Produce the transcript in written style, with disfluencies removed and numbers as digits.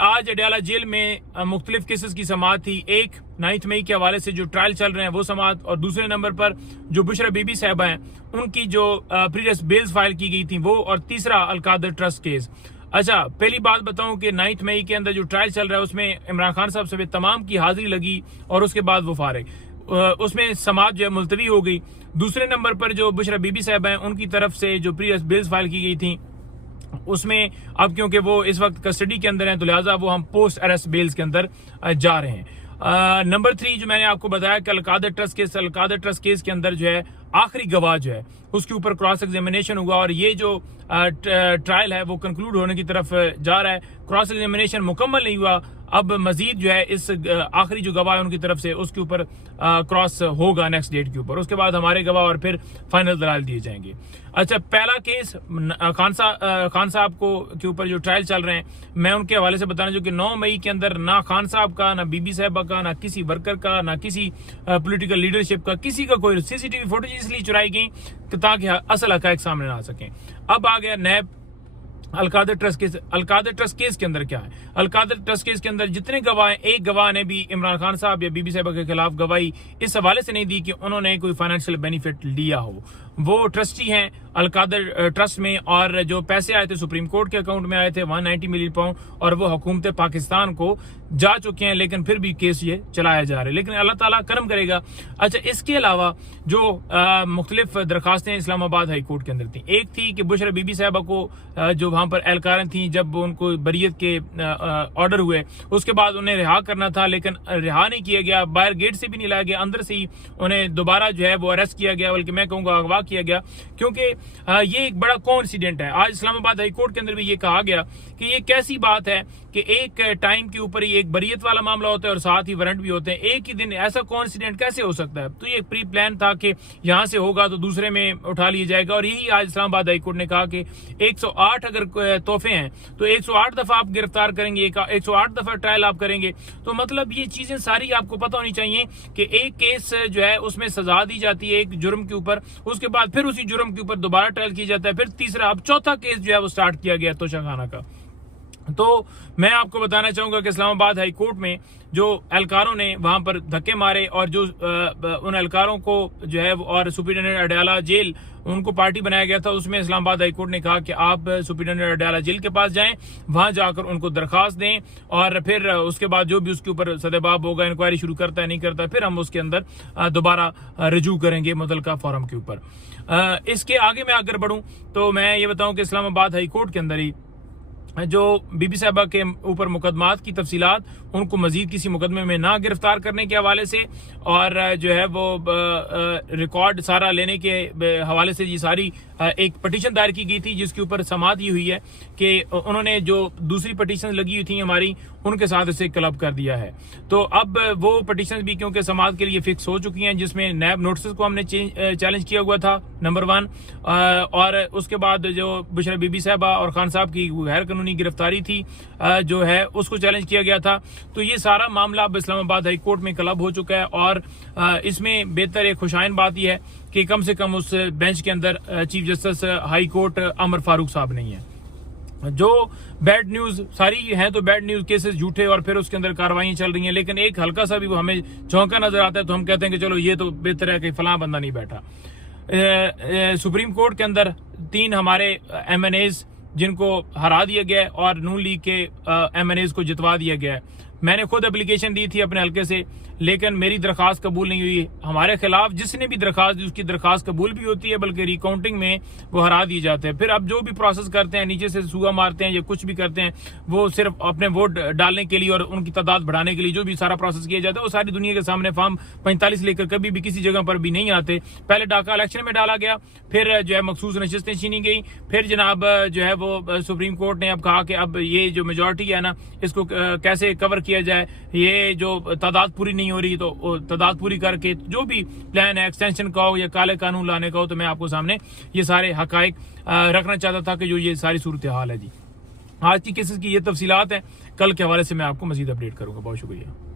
आज अडयाला जेल में मुख्तलिफ केसेस की समाअत थी। एक 9 मई के हवाले से जो ट्रायल चल रहे हैं वो समाअत, और दूसरे नंबर पर जो बुशरा बीबी साहबा हैं उनकी जो प्रीवियस बेल्स फाइल की गई थी वो, और तीसरा अलकादर ट्रस्ट केस। अच्छा, पहली बात बताऊं कि 9 मई के अंदर जो ट्रायल चल रहा है उसमें इमरान खान साहब समेत तमाम की हाजिरी लगी और उसके बाद वो फारिग, उसमें समाअत जो है मुलतवी हो गई। दूसरे नंबर पर जो बुशरा बीबी साहब हैं उनकी तरफ से जो प्रीवियस बेल्स फाइल की गई थी उसमें अब क्योंकि वो इस वक्त कस्टडी के अंदर हैं तो लिहाजा वो हम पोस्ट अरेस्ट बेल्स के अंदर जा रहे हैं। नंबर 3 जो मैंने आपको बताया कि अलकादर ट्रस्ट केस के अंदर जो है आखिरी गवाह जो है उसके ऊपर क्रॉस एग्जामिनेशन हुआ और ये जो ट्रायल है वो कंक्लूड होने की तरफ जा रहा है। क्रॉस एग्जामिनेशन मुकम्मल नहीं हुआ, अब मजीद जो है इस आखिरी जो गवाह है उनकी तरफ से उसके ऊपर क्रॉस होगा नेक्स्ट डेट के ऊपर, उसके बाद हमारे गवाह और फिर फाइनल दलाल दिए जाएंगे। अच्छा, पहला केस खान साहब को के ऊपर जो ट्रायल चल रहे हैं मैं उनके हवाले से बताना जो कि 9 मई के अंदर ना खान साहब का, ना बीबी साहबा का, ना किसी वर्कर का, ना किसी पॉलिटिकल लीडरशिप का, किसी का कोई सीसीटीवी फुटेज इसलिए चुराई गई ताकि असल हकायक सामने ना आ सकें। अब आ गया नैब अलकादर ट्रस्ट केस के अंदर क्या है। अलकादर ट्रस्ट केस के अंदर जितने गवाह हैं, एक गवाह ने भी इमरान खान साहब या बीबी साहबा के खिलाफ गवाही इस हवाले से नहीं दी कि उन्होंने कोई फाइनेंशियल बेनिफिट लिया हो। वो ट्रस्टी हैं अलकादर ट्रस्ट में, और जो पैसे आए थे सुप्रीम कोर्ट के अकाउंट में आए थे 190 मिलियन पाउंड, और वो हुकूमत पाकिस्तान को जा चुके हैं, लेकिन फिर भी केस ये चलाया जा रहा है, लेकिन अल्लाह ताला करम करेगा। अच्छा, इसके अलावा जो मुख्तलिफ दरखास्तें इस्लामाबाद हाई कोर्ट के अंदर थी, एक थी कि बुशरा बीबी साहबा को जो वहां पर एहलकारें थी जब उनको बरियत के ऑर्डर हुए उसके बाद उन्हें रिहा करना था, लेकिन रिहा नहीं किया गया, बाहर गेट से भी नहीं लाया गया, अंदर से ही उन्हें दोबारा जो है वो अरेस्ट किया गया, बल्कि मैं कहूँगा अगवा किया गया, क्योंकि ये एक बड़ा कोइंसिडेंट है। आज इस्लामाबाद हाई कोर्ट के अंदर भी ये कहा गया कि ये कैसी बात है कि एक टाइम के ऊपर ही एक बरियत वाला मामला होता है और साथ ही वारंट भी होते हैं एक ही दिन, ऐसा कोइंसिडेंट कैसे हो सकता है। तो ये प्री प्लान था कि यहां से होगा तो दूसरे में उठा लिया जाएगा, और यही आज इस्लामाबाद हाई कोर्ट ने कहा कि 108 अगर तोहफे हैं तो 108 दफा आप गिरफ्तार करेंगे, 108 दफा ट्रायल आप करेंगे। तो मतलब ये चीजें सारी आपको पता होनी चाहिए कि एक केस जो है उसमें सजा दी जाती है एक जुर्म के ऊपर, उसके बाद फिर उसी जुर्म के ऊपर दोबारा ट्रायल किया जाता है, फिर तीसरा, अब चौथा केस जो है वो स्टार्ट किया गया तोशाखाना का। तो मैं आपको बताना चाहूंगा कि इस्लामाबाद हाई कोर्ट में जो एहलकारों ने वहां पर धक्के मारे और जो उन एहलकारों को जो है और सुप्रिटेंडेंट अडयाला जेल उनको पार्टी बनाया गया था, उसमें इस्लामाबाद हाई कोर्ट ने कहा कि आप सुप्रिटेंडेंट अडयाला जेल के पास जाएं, वहां जाकर उनको दरखास्त दें, और फिर उसके बाद जो भी उसके ऊपर सदेबाब होगा, इंक्वायरी शुरू करता है नहीं करता, फिर हम उसके अंदर दोबारा रजू करेंगे मुतलका फोरम के ऊपर। इसके आगे मैं अगर बढ़ूं तो मैं ये बताऊं कि इस्लामाबाद हाई कोर्ट के अंदर ही जो बीबी साहबा के ऊपर मुकदमात की तफसीलात उनको मजीद किसी मुकदमे में ना गिरफ्तार करने के हवाले से, और जो है वो रिकॉर्ड सारा लेने के हवाले से ये सारी एक पटिशन दायर की गई थी, जिसके ऊपर समाअत ये हुई है कि उन्होंने जो दूसरी पटिशन लगी हुई थी हमारी उनके साथ इसे क्लब कर दिया है। तो अब वो पटिशन भी क्योंकि समाअत के लिए फिक्स हो चुकी हैं, जिसमें नैब नोटिस को हमने चैलेंज किया हुआ था नंबर 1, और उसके बाद जो बुशरा बीबी साहबा और खान साहब की गैर कानूनी गिरफ्तारी थी जो है उसको चैलेंज किया गया था। तो ये सारा मामला अब इस्लामाबाद हाई कोर्ट में क्लब हो चुका है, और इसमें बेहतर एक खुशाइन बात यह है कि कम से कम उस बेंच के अंदर चीफ जस्टिस हाई कोर्ट अमर फारूक साहब नहीं है। जो बैड न्यूज सारी हैं तो बैड न्यूज केसेस झूठे, और फिर उसके अंदर कार्रवाई चल रही हैं, लेकिन एक हल्का सा भी वो हमें चौंका नजर आता है तो हम कहते हैं कि चलो ये तो बेहतर है कि फलां बंदा नहीं बैठा। सुप्रीम कोर्ट के अंदर 3 हमारे MNAs जिनको हरा दिया गया है और नून लीग के MNAs को जितवा दिया गया है। मैंने खुद एप्लीकेशन दी थी अपने हल्के से, लेकिन मेरी दरखास्त कबूल नहीं हुई। हमारे खिलाफ जिसने भी दरखास्त दी उसकी दरखास्त कबूल भी होती है, बल्कि रिकाउंटिंग में वो हरा दिए जाते हैं। फिर अब जो भी प्रोसेस करते हैं, नीचे से सूगा मारते हैं या कुछ भी करते हैं, वो सिर्फ अपने वोट डालने के लिए और उनकी तादाद बढ़ाने के लिए जो भी सारा प्रोसेस किया जाता है वो सारी दुनिया के सामने फॉर्म 45 लेकर कभी भी किसी जगह पर भी नहीं आते। पहले डाका इलेक्शन में डाला गया, फिर जो है मखसूस नशिस्तें छीनी गई, फिर जनाब जो है वो सुप्रीम कोर्ट ने अब कहा कि अब ये जो मेजोरिटी है ना इसको कैसे कवर किया जाए, ये जो तादाद पूरी नहीं हो रही तो तादाद पूरी करके जो भी प्लान है एक्सटेंशन का हो या काले कानून लाने का हो, तो मैं आपको सामने ये सारे हकायक रखना चाहता था कि जो ये सारी सूरत हाल है जी। आज की केसेस की ये तफसीलात है, कल के हवाले से मैं आपको मजीद अपडेट करूंगा। बहुत शुक्रिया।